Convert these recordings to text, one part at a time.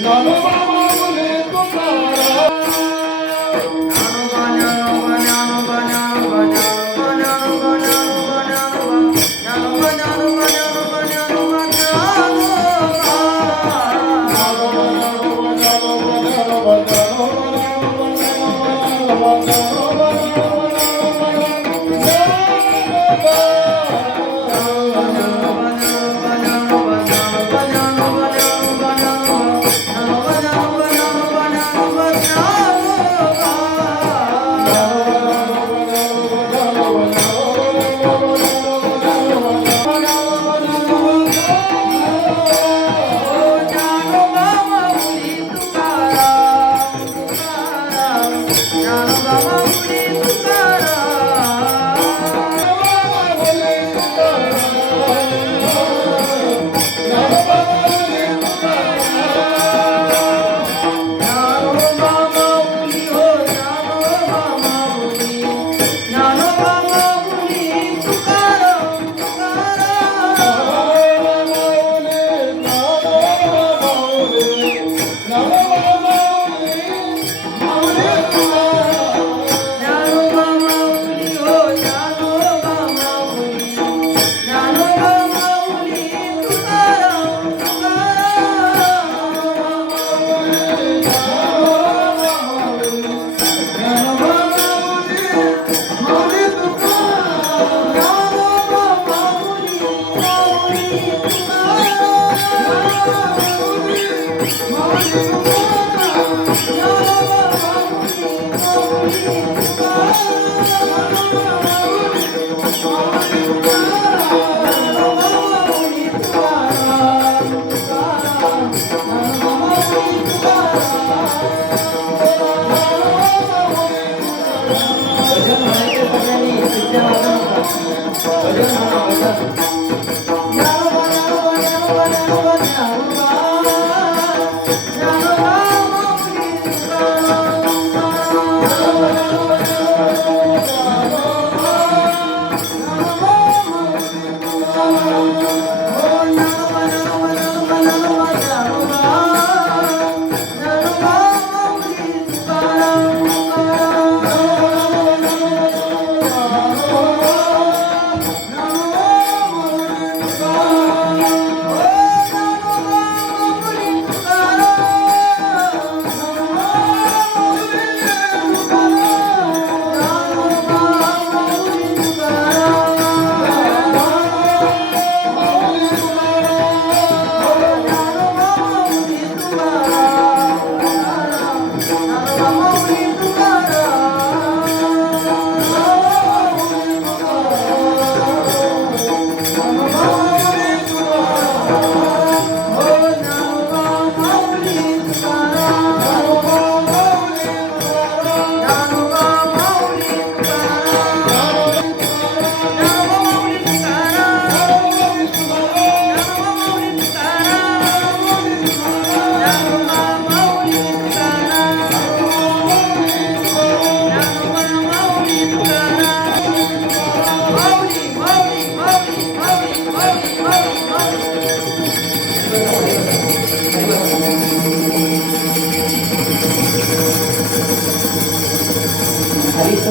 No, no, no, no, no. Baba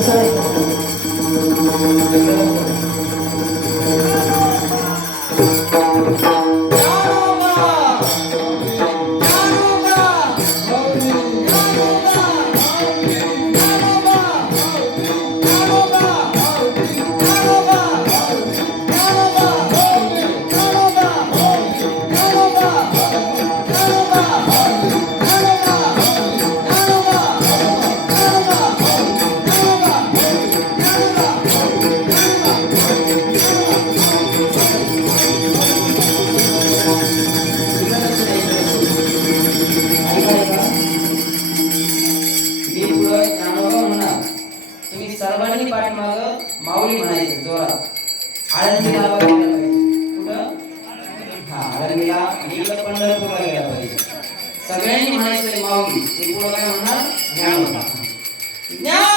Thank you. सगळ्यांनी म्हणायचं माऊली एक पुढं म्हणणार होता ज्ञानोबा